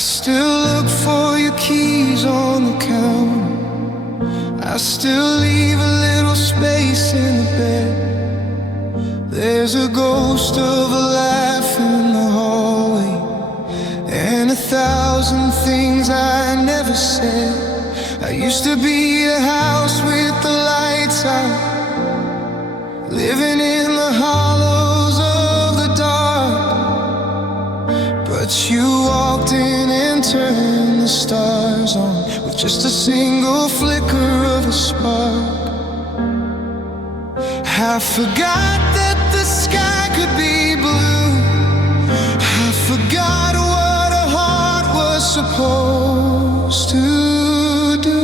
still look for your keys on the counter. I still leave a little space in the bed. There's a ghost of a laugh in the hallway, and 1,000 things I never said. I used to be a house with the lights out, living in the hollows of the dark. But you walked in and turned the stars on with just a single flicker of a spark. I forgot that the sky could be blue. I forgot what a heart was supposed to do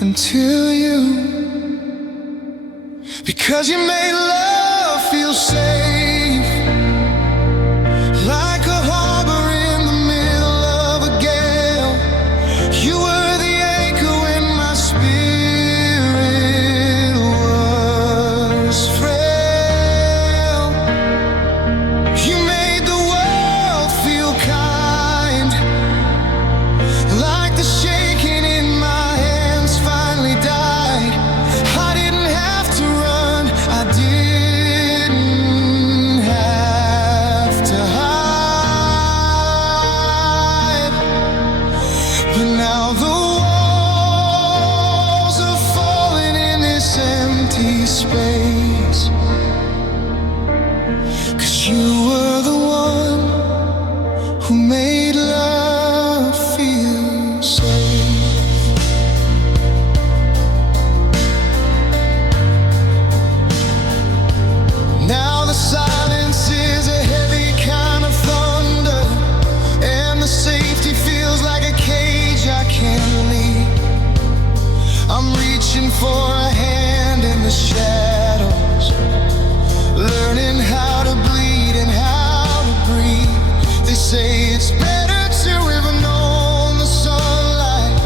until you. Because you made love feel safe, like a harbor in the middle of a gale. You were the anchor when my spirit was frail. You made the world feel kind, like the shaking in my hands finally died. I didn't have to run, I didn't have to hide. But now the walls are falling in this empty space, 'cause you were the one who made love feel safe. Now the silence is a heavy kind of thunder, and the safety feels like a cage I can't leave. I'm reaching for a hand in the shadows, learning how to bleed and how to breathe. They say it's better to have known the sunlight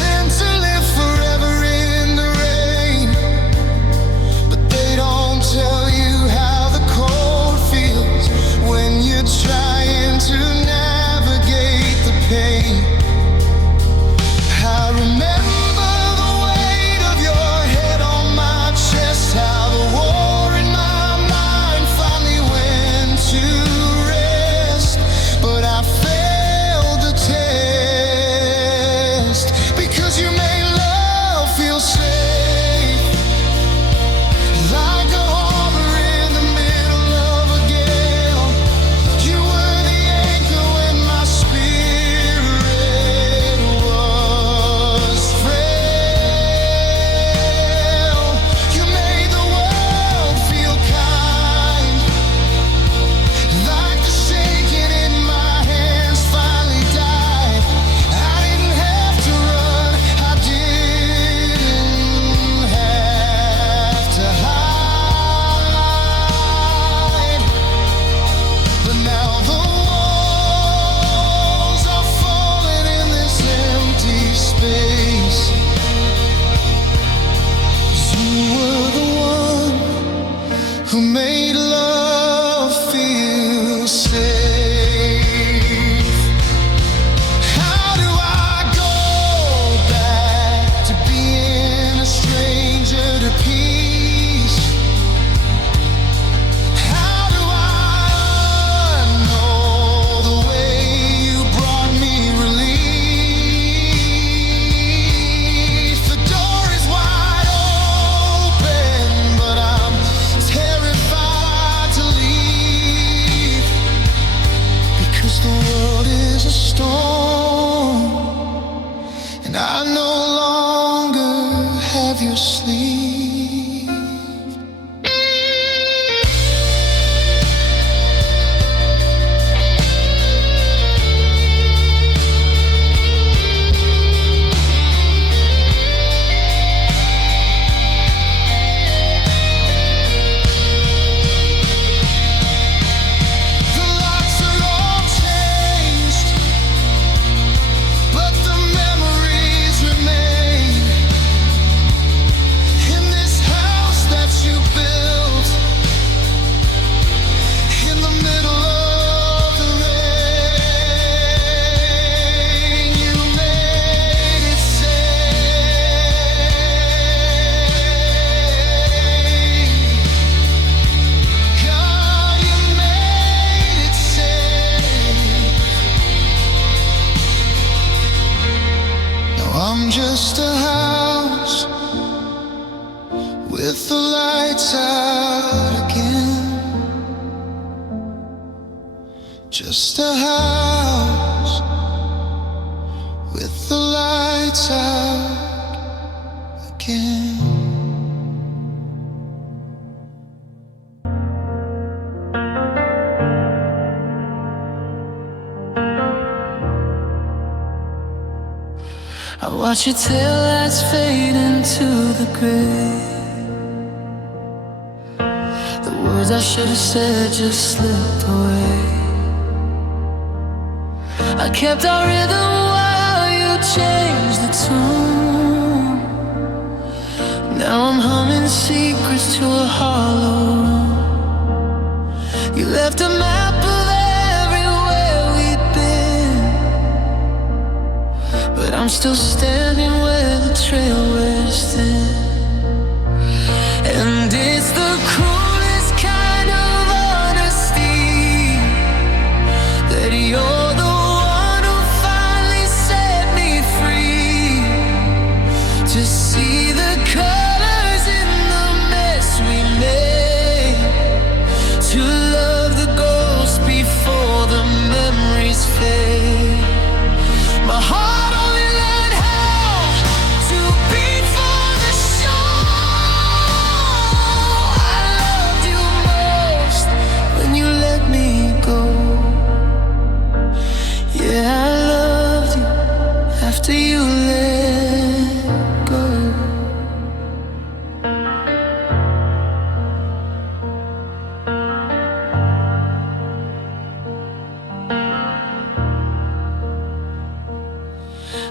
than to live forever in the rain. But they don't tell you how the cold feels when you're trying to navigate the pain. I remember the weight of your head on my chest, how the war in my mind finally went to rest. But I failed the test, because you made love feel safe, like a harbor in the middle of a gale. You were the anchor when my spirit was frail. You made the world feel kind, like the shaking in my hands finally died. I didn't have to run, I didn't have to hide. But now the walls are falling in this empty space. You were the one who made love feel safe. How do I go back to being a stranger to peace? How do I unknow the way you brought me relief? The door is wide open, but I'm terrified to leave, because the world is a storm, and I no longer have your sleep. The locks are all changed, but the memories remain. And just a house with the lights out again. Just a house with the lights out again. I watch your tail lights fade into the gray. The words I should have said just slipped away. I kept our rhythm while you changed the tune. Now I'm humming secrets to a hollow room. You left a map of everywhere we'd been, but I'm still standing where the trail wears thin. And it's the cruelest kind of honesty that you're the one who finally set me free. To see the colors in the mess we made, to love the ghost before the memories fade. My heart only learned how to beat for the show. I loved you most when you let me go. Yeah, I loved you after you let go.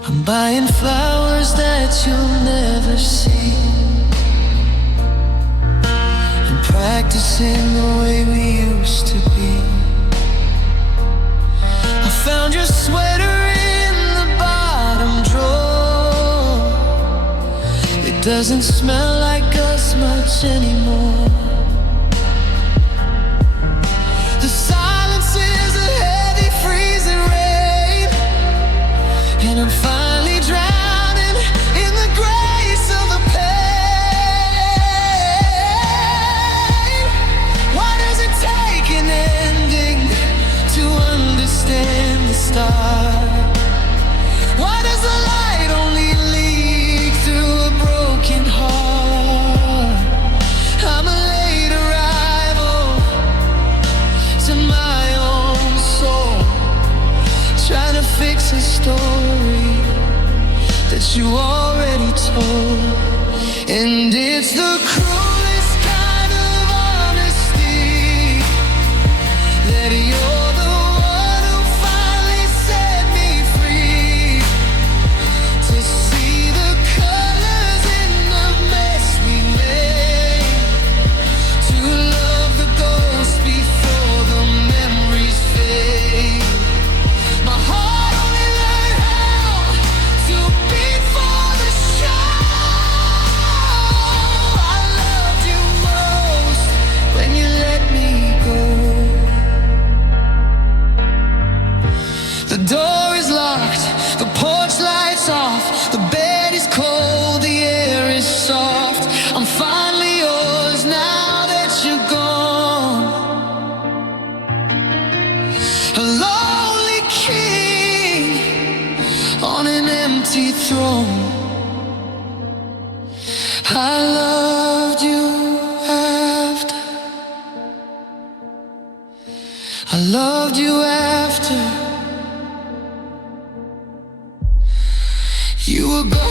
I'm buying flowers that you'll never see, and practicing the way we used to be. I found your sweater in the bottom drawer. It doesn't smell like us much anymore. The silence is a heavy freezing rain, and I'm finally drowning in the grace of the pain. Why does it take an ending to understand the start? Why does the light only leak through a broken heart? I'm a late arrival to my own soul, trying to fix a story that you already told. And it's the cruelest kind of honesty that you're the one who finally set me free. To see the colors in the mess we made, to love the ghost before the memories fade. My heart only learned how to beat for the show. I loved you most when you let me go. The door is locked, the porch lights off, the bed is cold, the air is soft. I'm finally yours now that you're gone. A lonely king on an empty throne. I loved you after. I loved you after you were gone.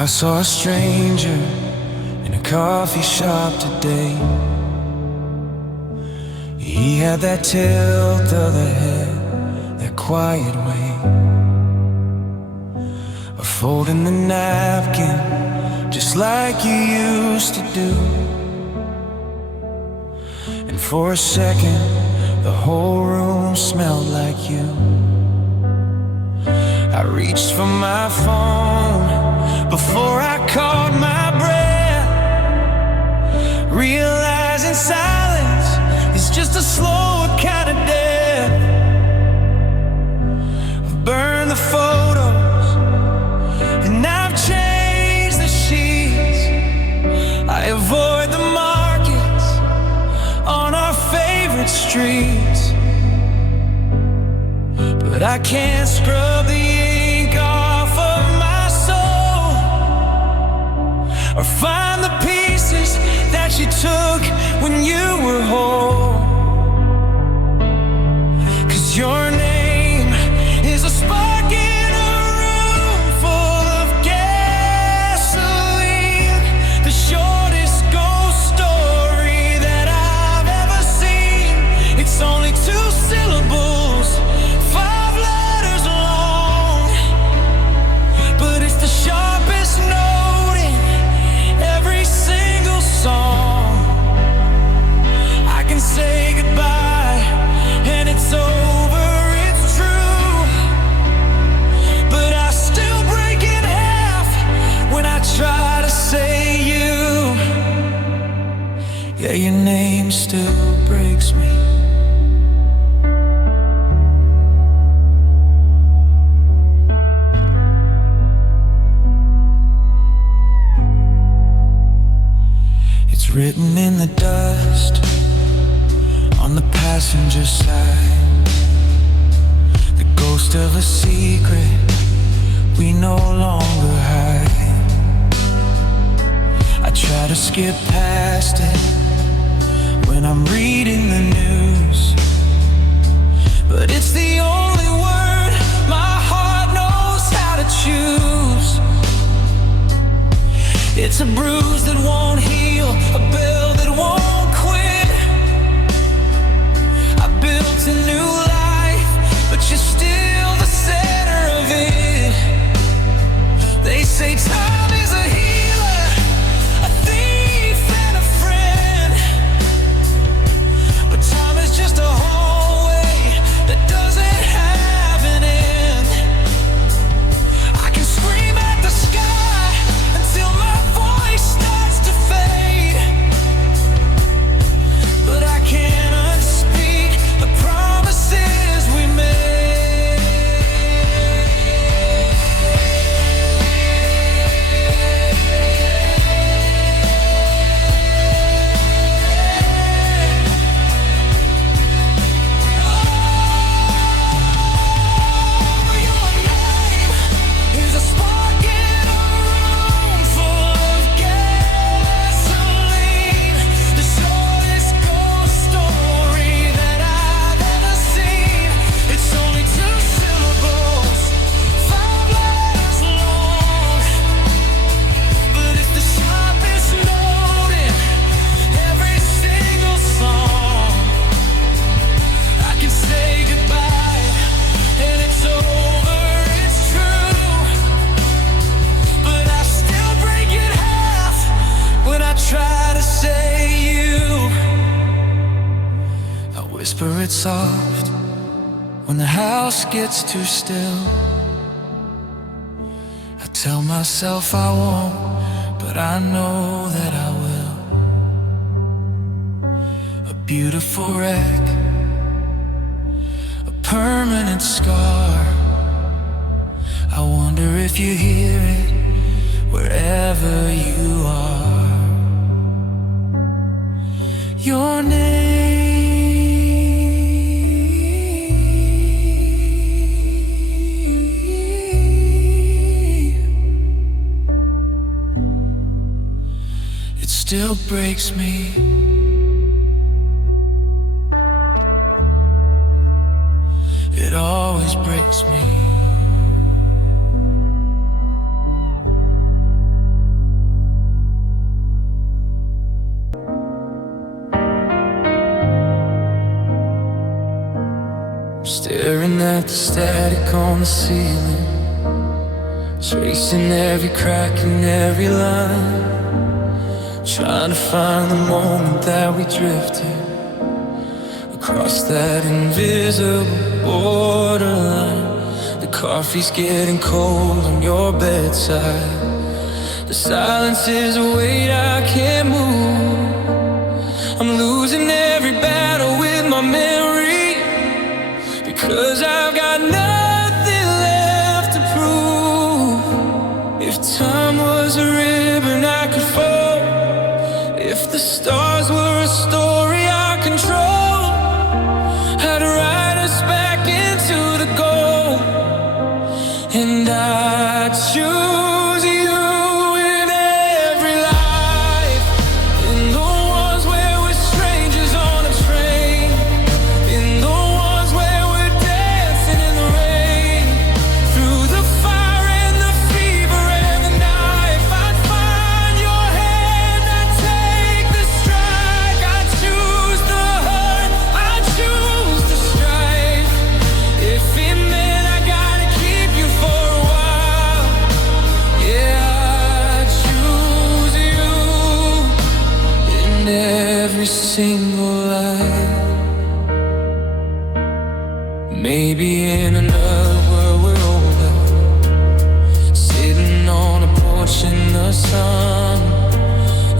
I saw a stranger in a coffee shop today. He had that tilt of the head, that quiet way of folding the napkin just like you used to do. And for a second, the whole room smelled like you. I reached for my phone before I caught my breath, realizing silence is just a slower kind of death. I've burned the photos and I've changed the sheets. I avoid the markets on our favorite streets, but I can't scrub the ink off of my soul, or find the pieces that you took when you were whole. 'Cause your name is a spark in a room full of gasoline, the shortest ghost story that I've ever seen. It's only 2 syllables, 5 letters long, but it's the sharpest note in every single song. I can say goodbye and it's over, it's true, but I still break in half when I try to say you. Yeah, your name still breaks me. It's written in the dust on the passenger side, the ghost of a secret we no longer hide. I try to skip past it when I'm reading the news, but it's the only word my heart knows how to choose. It's a bruise that won't heal, a bell that won't quit. I built a new life, but you're still the center of it. They say time is a healer, a thief and a friend, but time is just a hallway that doesn't have an end. I can scream at the sky until my voice starts to fade, but I can't unspeak the promises we made. Oh, your name is a spark in a room full of gasoline, the shortest ghost story that I've ever seen. It's only 2 syllables, 5 letters long, but it's the sharpest note in every single song. I can say goodbye and it's over, it's true, but I still break in half when I try to say you. I whisper it soft when the house gets too still. I tell myself I won't, but I know that I will. A beautiful wreck, a permanent scar. I wonder if you hear it wherever you are. Your name, it still breaks me. It always breaks me. Staring at the static on the ceiling, tracing every crack in every line, trying to find the moment that we drifted across that invisible borderline. The coffee's getting cold on your bedside. The silence is a weight I can't move. I'm losing every battle with my memory, because I've got nothing left to prove. If time was a ribbon I could fold, if the stars were a story I control, I'd write us back into the gold. And I choose you in every life, in the ones where we're strangers on a train, in the ones where we're dancing in the rain. Through the fire and the fever and the knife, I'd find your hand, I'd take the strike. I choose the hurt, I choose the strife. If it meant I gotta keep you for a while, yeah, I choose you in every single life. Maybe in another world we're older, sitting on a porch in the sun,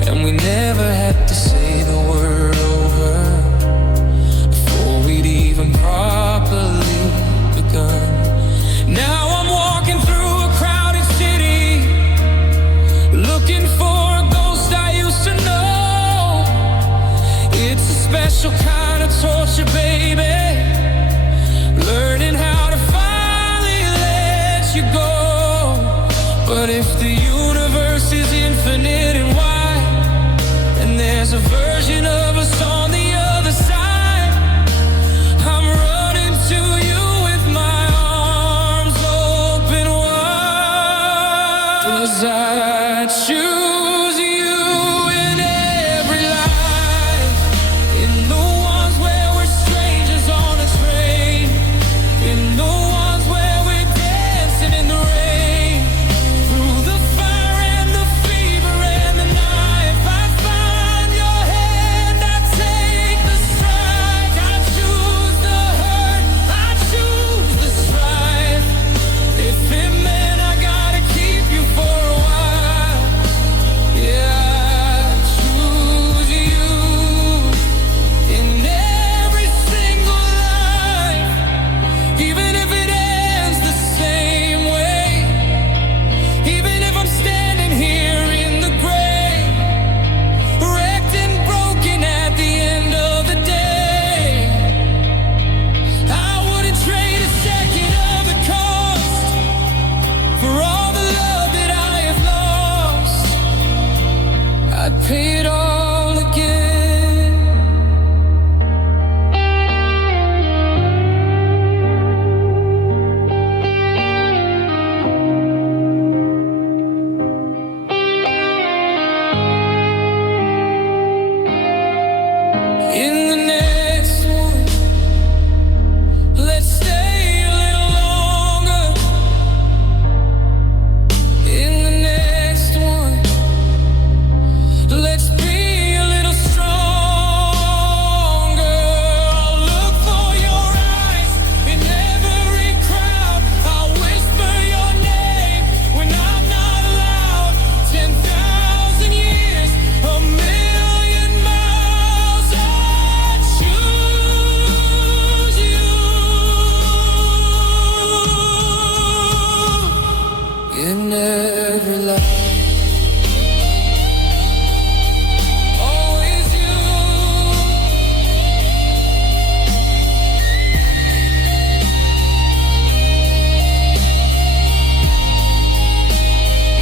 and we never had to say the word over before we'd even properly begun. Now I'm walking through a crowded city, looking for a ghost I used to know. It's a special kind of torture, baby, learning how to finally let you go. But if the universe is infinite and wide, and there's a version of us on the other side, I'm running to you with my arms open wide. 'Cause I choose you in every life, in the ones where we're strangers on a train, in the ones where we're dancing in the rain. Through the fire and the fever and the knife, I find your hand, I take the strike. I choose the hurt, I choose the strife. If it meant I gotta keep you for a while, yeah, I choose you in every single life. Even if it ends the same way, even if I'm standing here in the gray, wrecked and broken at the end of the day, I wouldn't trade a second of the cost for all the love that I have lost. I'd pay it all again. In the next one, let's stay a little longer. In the next one, let's be a little stronger. I'll look for your eyes in every crowd. I'll whisper your name when I'm not loud. 10,000 years, a million miles. I choose you in every life. Always you.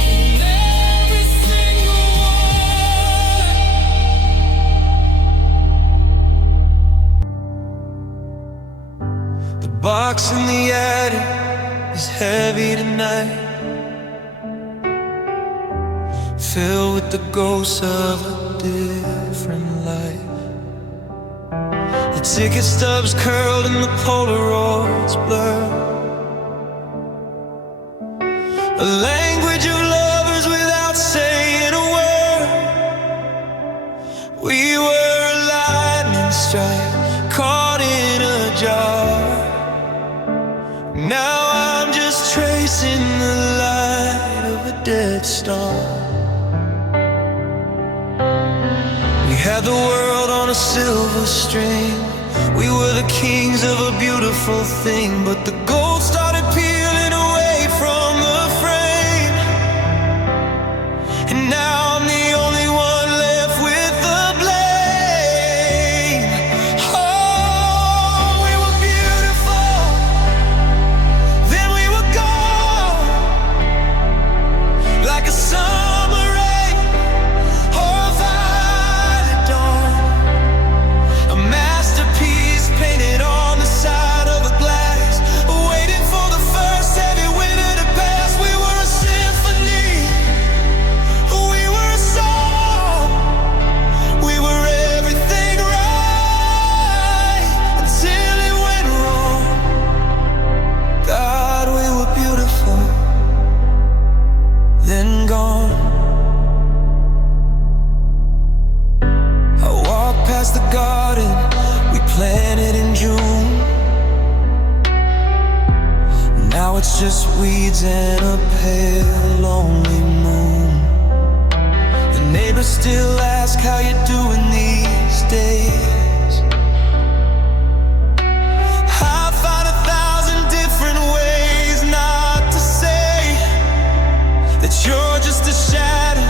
In every single one. The box in the attic is heavy tonight, filled with the ghosts of a different life. The ticket stubs curled and the Polaroids blur. a language of lovers without saying a word. We were a lightning strike caught in a jar. Now I'm just tracing the light of a dead star. We had the world on a silver string. We were the kings of a beautiful thing, but the gold started peeling away from the frame. And now I'm the only one left with the blame. Oh, we were beautiful, then we were gone, like a summer rain or a violet dawn. A masterpiece painted on the side of a glass, waiting for the first heavy winter to pass. We were a symphony, we were a song, we were everything right until it went wrong. God, we were beautiful, then gone. I walked past the garden we planted in June. Now it's just weeds and a pale, lonely moon. The neighbors still ask how you're doing these days. I find 1,000 different ways not to say that you're just a shadow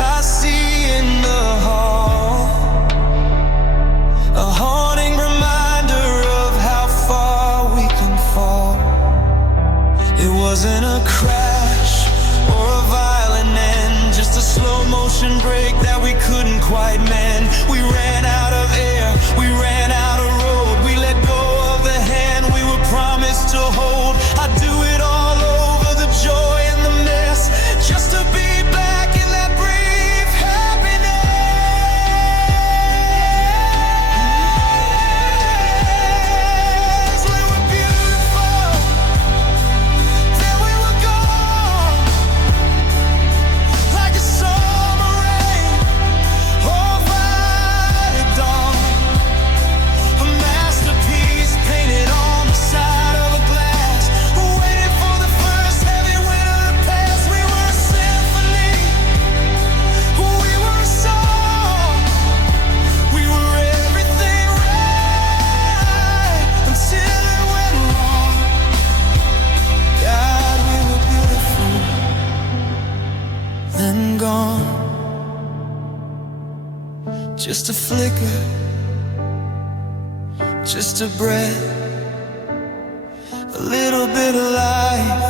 I see in the hall, a haunting reminder of how far we can fall. It wasn't a crash or a violent end, just a slow motion break that we couldn't quite mend. We ran out of air, we ran out of road, we let go of the hand we were promised to hold. I'd do it all over, the joy and the mess, just to be back in that brief happiness. We were beautiful, then we were gone, like a summer rain or violet dawn. A masterpiece painted on the side of a glass, waiting for the first heavy winter to pass. We were a symphony, we were a song, we were everything right until it went wrong. God, we were beautiful, then gone. Just a flicker, just a breath, a little bit of life,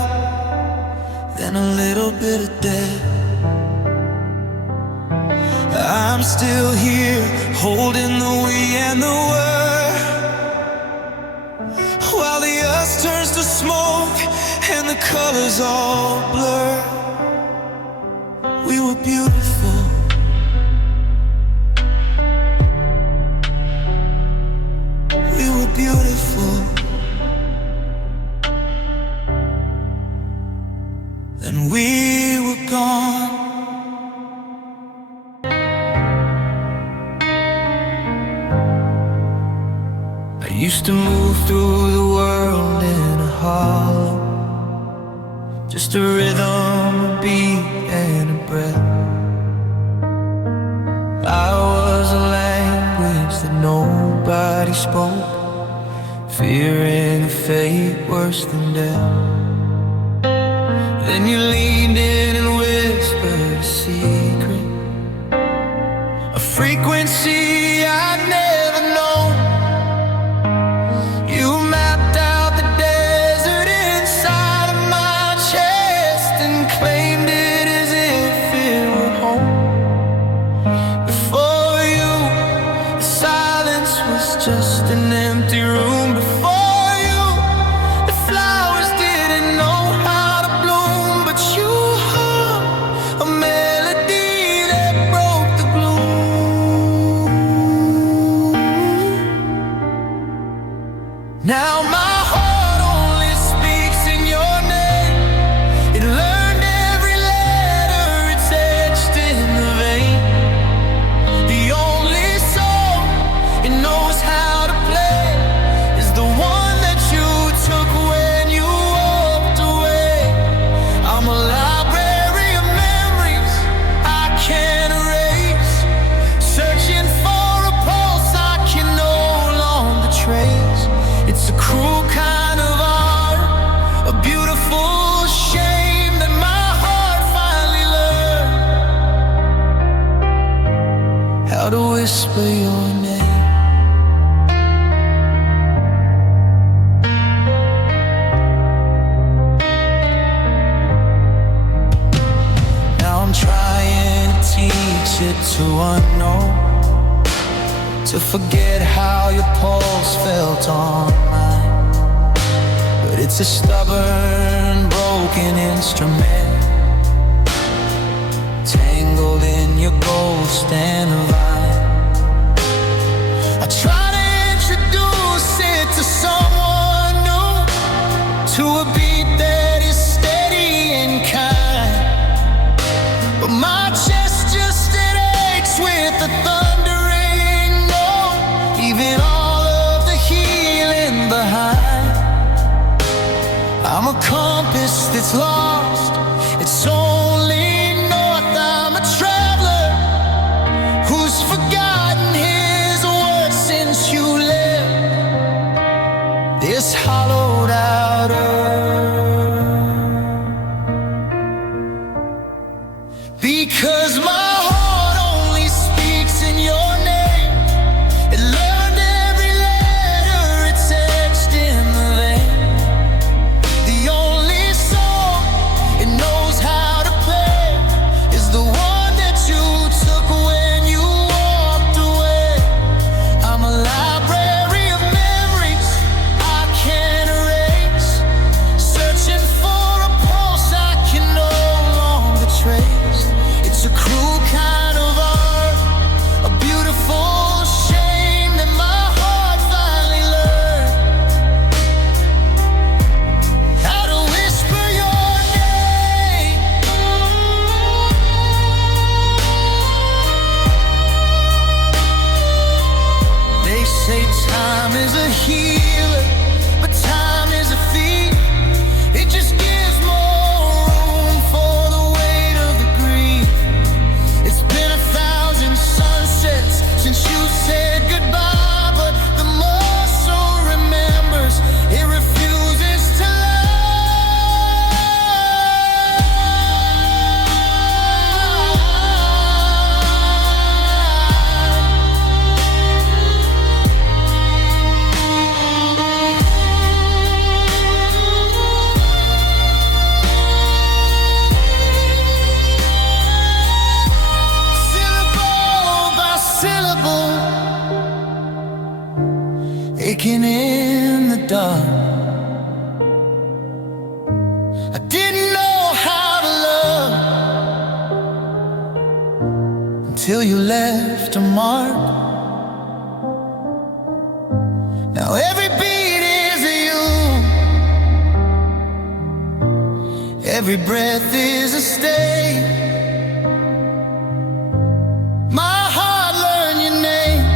then a little bit of death. I'm still here, holding the we and the were, while the earth turns to smoke and the colors all blur. We were beautiful, we were beautiful, then we were gone. I used to move through the world in a hollow, just a rhythm, a beat, and a breath. I was a language that nobody spoke, fearing a fate worse than death. Then you leaned in and whispered a secret, a frequency I'd never known. You mapped out the desert inside of my chest and claimed it as if it were home. Before you, the silence was just an empty room. Before you, the flowers didn't know how to bloom, but you hung a melody that broke the gloom. whisper your name. Now I'm trying to teach it to unknown, to forget how your pulse felt on mine. But it's a stubborn, broken instrument, tangled in your ghost and vine. I try to introduce it to someone new, to a beat that is steady and kind. But my chest just it aches with the thundering roar, leaving all of the healing behind. I'm a compass that's lost, it's only north. I'm a traveler who's forgotten his words since you left this hollowed out earth. Because my heart only speaks in your name. It learned every letter it's etched in the vein. The only song it knows how to play is the one that you took when you walked away. I'm a library of memories I can't erase, searching for a pulse I can no longer trace. It's a cruel kind of art, a beautiful shame that my heart finally learned how to whisper your name. They say time is a healer, but time is a thief. It just gives more room for the weight of the grief. It's been 1,000 sunsets since you said goodbye, but the more soul remembers, it refuses to syllable by syllable, aching in the dark. I didn't know how to love until you left a mark. Now every beat is a you, every breath is a stay. My heart learned your name,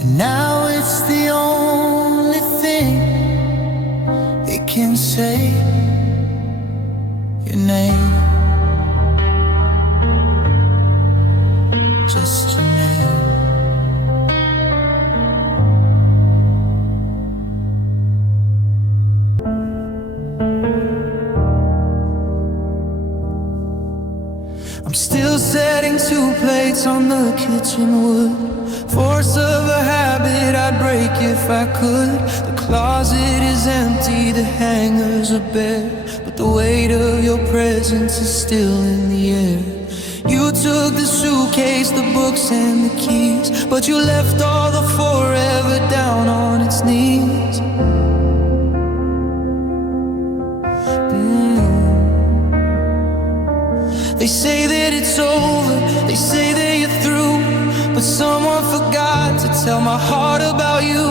and now it's the only thing it can say. Your name, just your name. I'm still setting 2 plates on the kitchen wood. Force of a habit, I'd break if I could. The closet is empty, the hangers are bare, but the weight of your presence is still in the air. You took the suitcase, the books and the keys, but you left all the forever down on its knees. They say that it's over, they say that you're through, but someone forgot to tell my heart about you.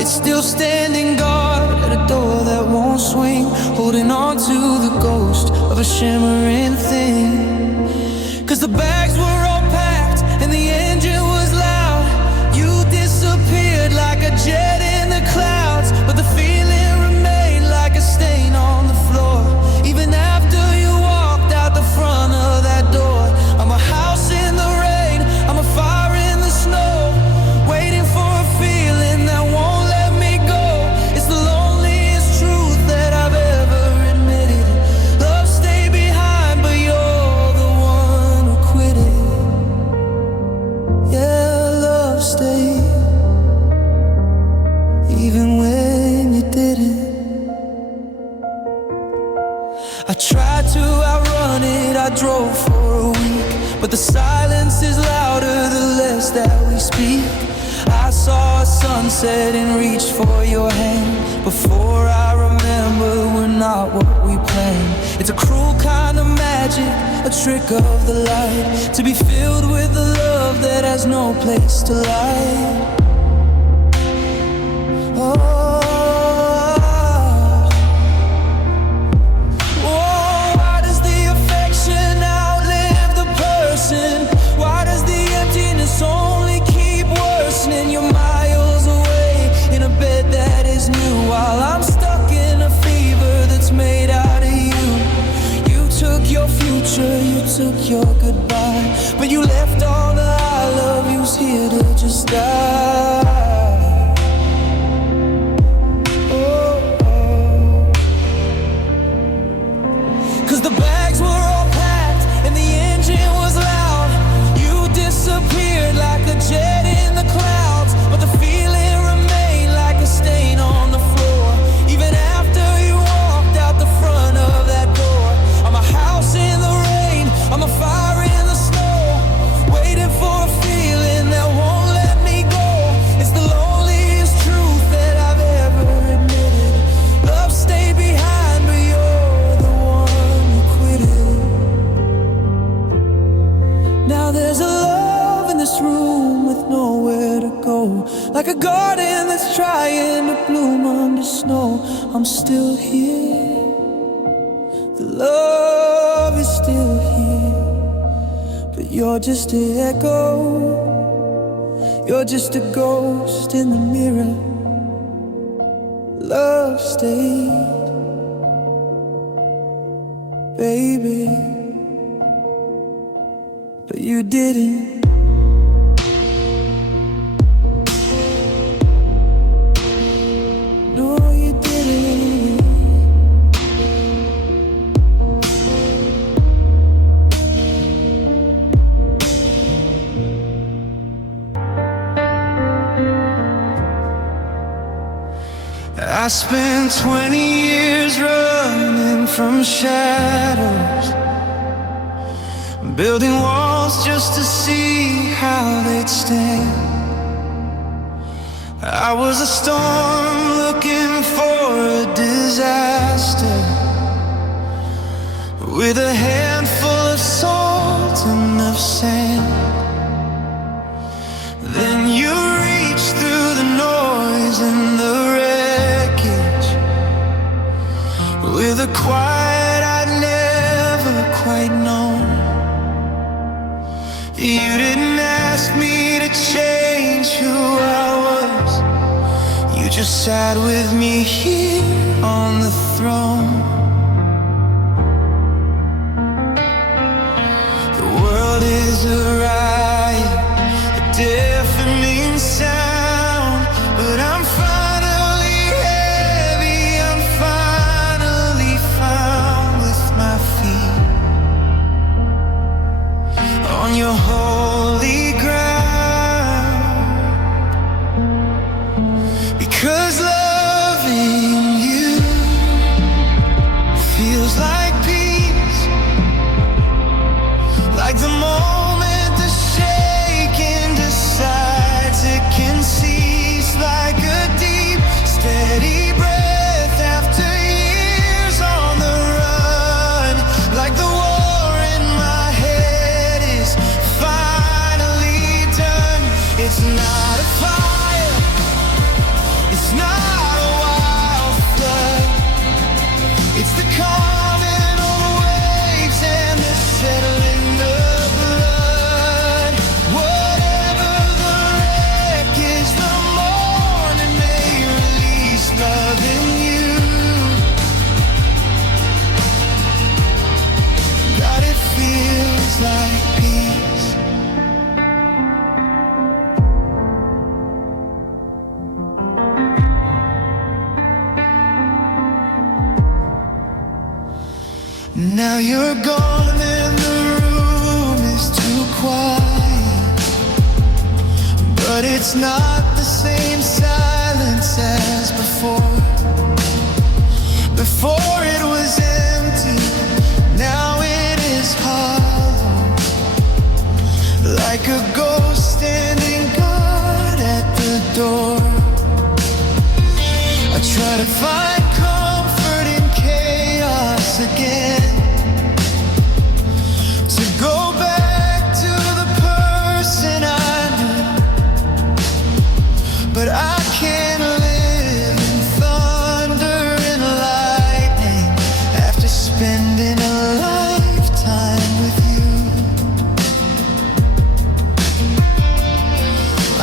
It's still standing guard at a door that won't swing, holding on to the ghost of a shimmering thing. 'Cause the bags were all packed and the engine was loud. You disappeared like a jet in the clouds, but the feeling remained like a stain on the floor. Even after you walked out the front of that door, I'm a house in the rain, I'm a fire in the snow, waiting for a feeling that won't let me go. It's the loneliest truth that I've ever admitted. Love stayed behind, but you're the one who quit it. stayed, even when you didn't. I tried to outrun it, I drove for a week, but the silence is louder the less that we speak. I saw a sunset and reached for your hand. Before I remember, we're not what we planned. It's a cruel kind of magic, a trick of the light, to be filled with the love that has no place to lie. Oh, why does the affection outlive the person? Why does the emptiness only keep worsening? You're miles away in a bed that is new, while I'm stuck in a fever that's made out of you. You took your future, you took your goodbye, but you left all the I love yous here to just die. The bags were all packed and the engine was loud. You disappeared like a jet in the clouds, but the feeling remained like a stain on the floor. Even after you walked out the front of that door, I'm a house in the rain, I'm a fire in the snow, waiting for a feeling that won't let me go. It's the loneliest truth that I've ever admitted. Love stayed behind, but you're the one who quit it. Now there's a love in this room with nowhere to go, like a garden that's trying to bloom under snow. I'm still here, the love is still here, but you're just an echo, you're just a ghost in the mirror. Love stayed, baby, but you didn't. No, you didn't. I spent 20 years running from shadows, building walls just to see how they'd stand. I was a storm looking for a disaster, with a handful of salt and of sand. Then you reached through the noise and the wreckage, with a quiet I'd never quite known. You didn't ask me to change who I was, you just sat with me here on the throne. The world is a riot, a deafening sound, but I'm finally heavy, I'm finally found with my feet on your holy ground. Because loving you feels like peace, like the moment the shaking decides it can cease, like a deep, steady breath after years on the run, like the war in my head is finally done. It's not a fire, it's not a wild flood, it's the calming of waves and the settling of blood. Whatever the wreckage, the morning may release love in you. God, it feels like peace. Now you're gone and the room is too quiet, but but it's not the same silence as before. Before it was empty, now it is hollow, like a ghost standing guard at the door. I try to find comfort in chaos again, to go back to the person I knew, but I can't live in thunder and lightning after spending a lifetime with you.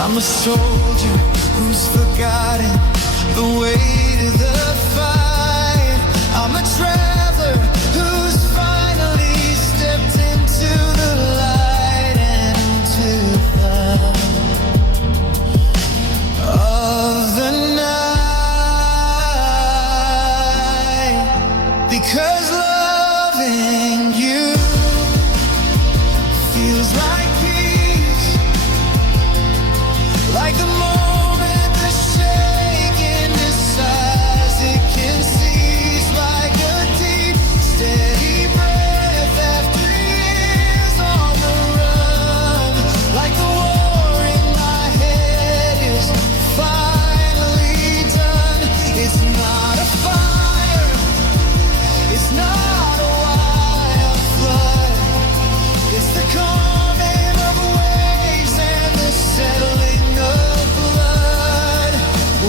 I'm a soldier who's forgotten the way to the fight. I'm a traveler who's finally stepped into the light and into the of the night. Because loving you feels like peace, like the moment the shaking decides it can cease, like a deep, steady breath after years on the run, like the war in my head is finally done. It's not a fire, it's not a wild flood, it's the calming of waves and the settling of blood.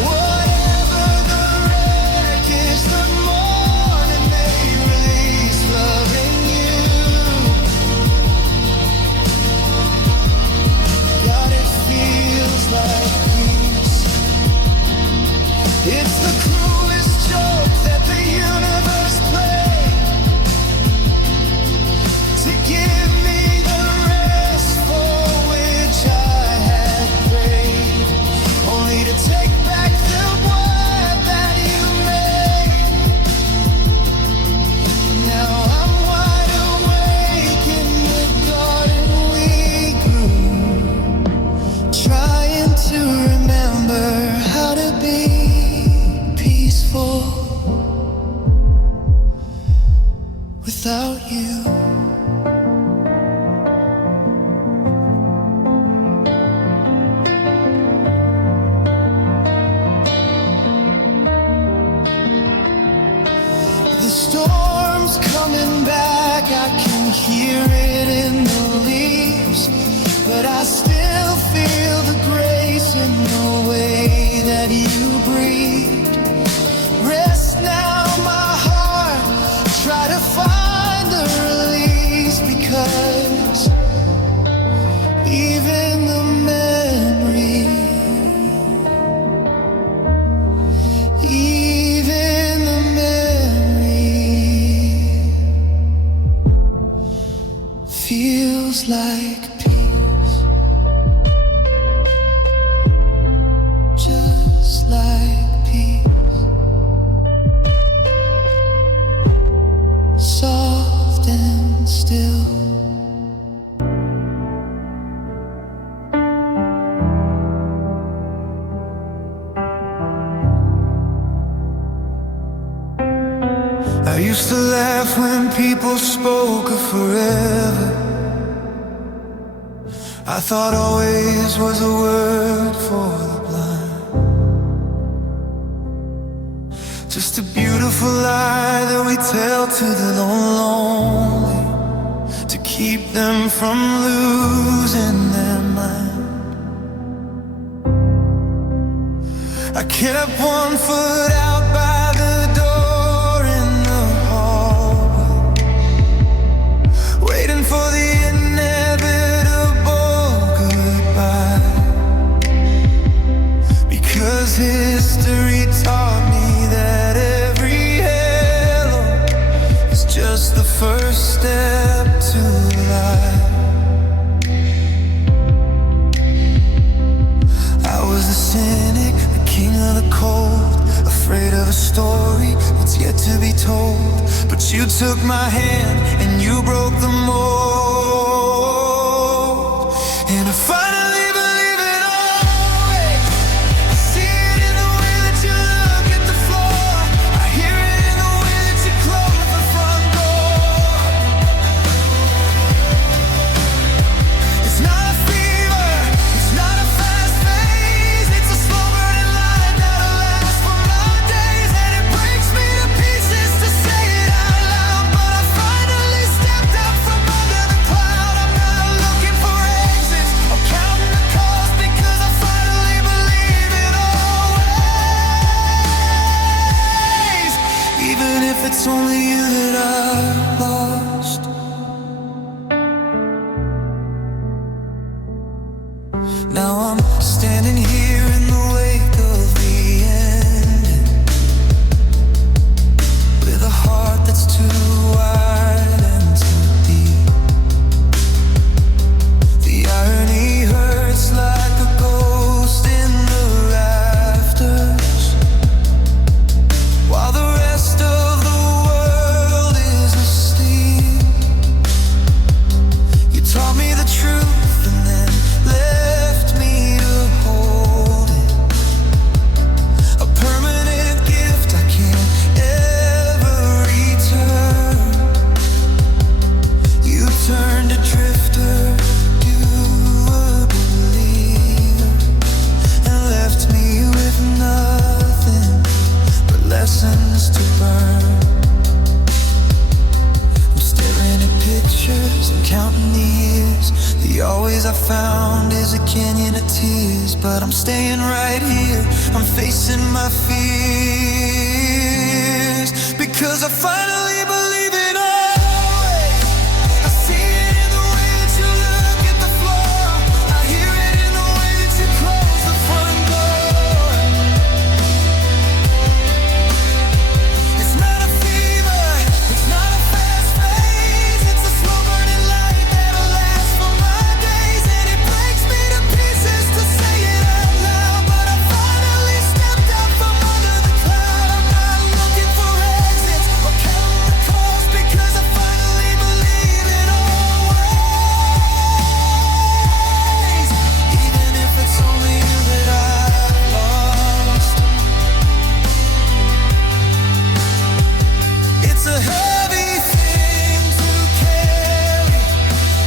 Whatever the wreckage, the morning may release loving you. God, it feels like peace. It's the cruelest joke that the universe played to give me the rest for which I had prayed, only to take back the word that you made. Now I'm wide awake in the garden we grew, trying to remember how to be peaceful without you. The storm's coming back, I can hear it in the leaves, but I still feel the grace in the way that you breathed. Rest now, my heart, try to find the release, because even the memory, even the memory feels like peace, just like peace, soft and still. I used to laugh when people spoke of forever. I thought always was a word for the blind, just a beautiful lie that we tell to the lonely, to keep them from losing their mind. I kept one foot out by the door in the hallway, waiting for the inevitable goodbye, because history taught me that every hello is just the first step to life. I was a cynic, the king of the cold, afraid of a story that's yet to be told. But you took my hand and you broke the mold, and I finally believe it all. Now I'm standing here in the wake of the end, with a heart that's too wide and too deep. The irony hurts like a ghost in the rafters, while the rest of the world is asleep. You taught me the truth and then left me to hold it, a permanent gift I can't ever return. You turned a drifter to a believer, and left me with nothing but lessons to burn. I'm staring at pictures and counting the years. The always I found is a canyon of tears, but I'm staying right here. I'm facing my fears, because I finally believe in always. I see it in the way that you look at the floor. I hear it in the way that you close the front door. It's not a fever, it's not a fast phase. It's a slow burning light that'll last for my days. And it breaks me to pieces to say it out loud, but I finally stepped out from under the cloud. I'm not looking for exits or counting the cost, because I finally believe in always. Even if it's only you that I've lost. It's a heavy thing to carry,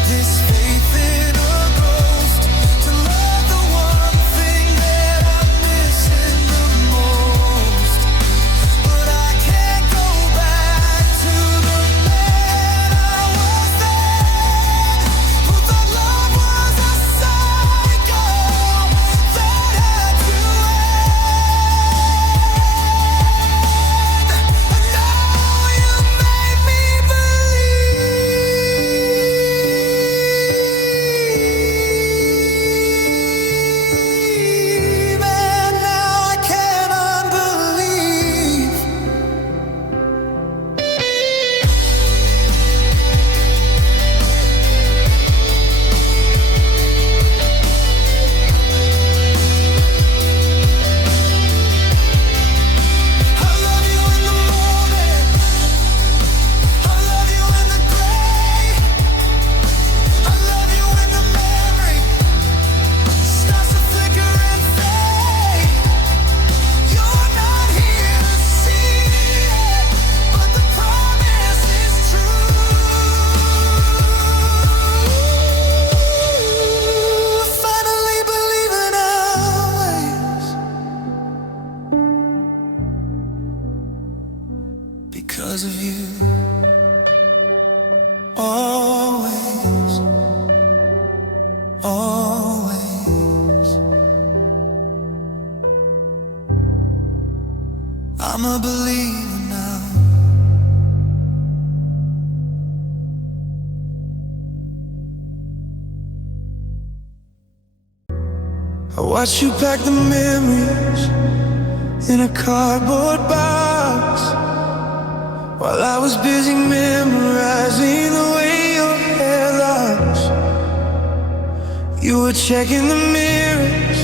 this faith in a ghost, to love the one thing that I'm missing the most. But I can't go back to the man I was then, who thought love was a cycle that had to end. And now you made me believe, and now I can't unbelieve. I love you in the morning, I love you in the gray, I love you in the memory starts to flicker and fade. You're not here to see it, but the promise is true. Finally believing always, because of you. Always, always. I'm a believer now. I watch you pack the memories in a cardboard box, while I was busy memorizing the way your hair locks. You were checking the mirrors,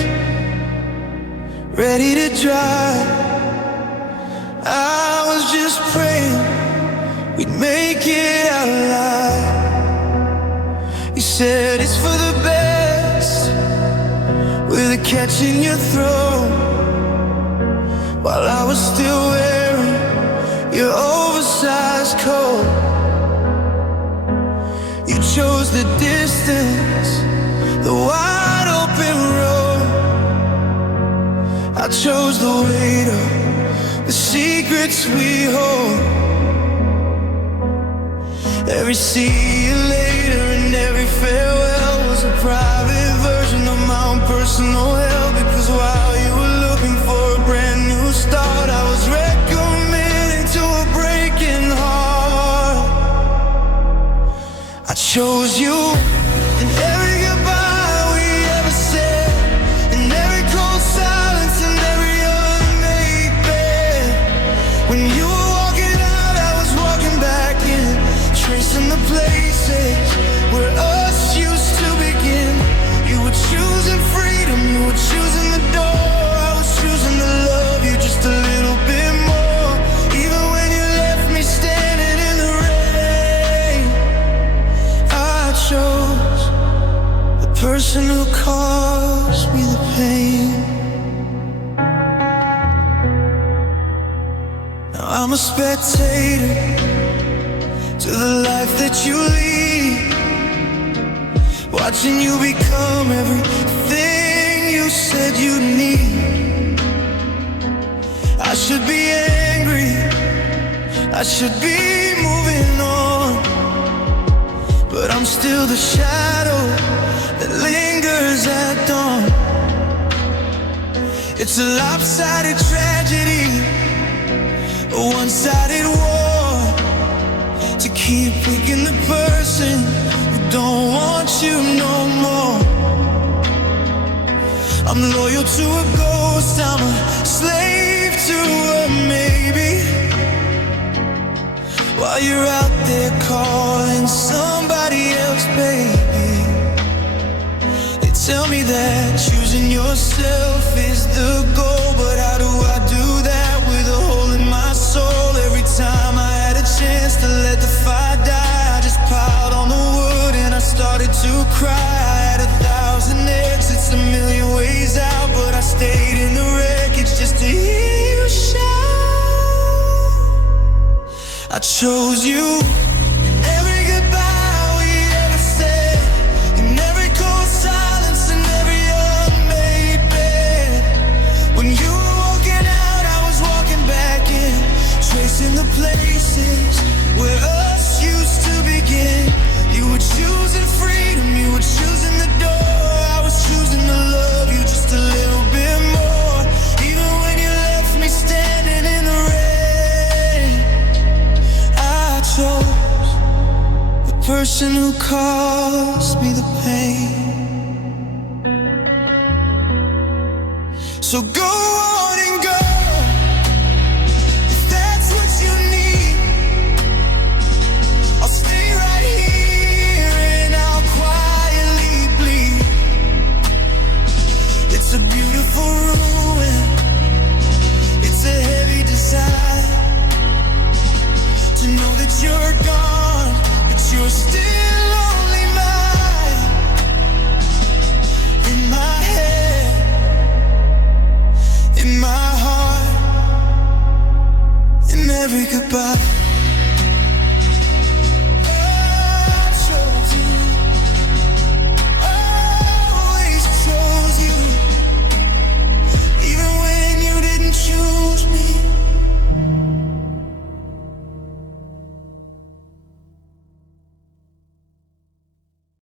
ready to dry. I was just praying we'd make it out alive. You said it's for the best, with a catch in your throat, while I was still wearing your oversized coat. You chose the distance, the wide open road. I chose the weight of the secrets we hold. Every see you later and every farewell was a private version of my own personal hell. Because while you were looking for a brand new start, I was recommitting to a breaking heart. I chose you, and every goodbye we ever said caused me the pain. Now I'm a spectator to the life that you lead, watching you become everything you said you need. I should be angry, I should be moving on, but I'm still the shadow that lingers at dawn. It's a lopsided tragedy, a one-sided war, to keep picking the person who don't want you no more. I'm loyal to a ghost, I'm a slave to a maybe, while you're out there calling somebody else baby. They tell me that choosing yourself is the goal, but how do I do that with a hole in my soul? Every time I had a chance to let the fire die, I just piled on the wood and I started to cry. I had 1,000 exits, a million ways out, but I stayed in the wreckage just to hear you shout. I chose you in every goodbye we ever said, in every cold silence and every unmade bed. When you were walking out, I was walking back in, tracing the places where us used to begin. You were choosing freedom, you were choosing the door. I was choosing to love you just a little bit more. Even when you left me standing in the rain, I chose the person who caused me the pain. So go on and go, if that's what you need. I'll stay right here and I'll quietly bleed. It's a beautiful ruin, it's a heavy desire to know that you're gone, but you're still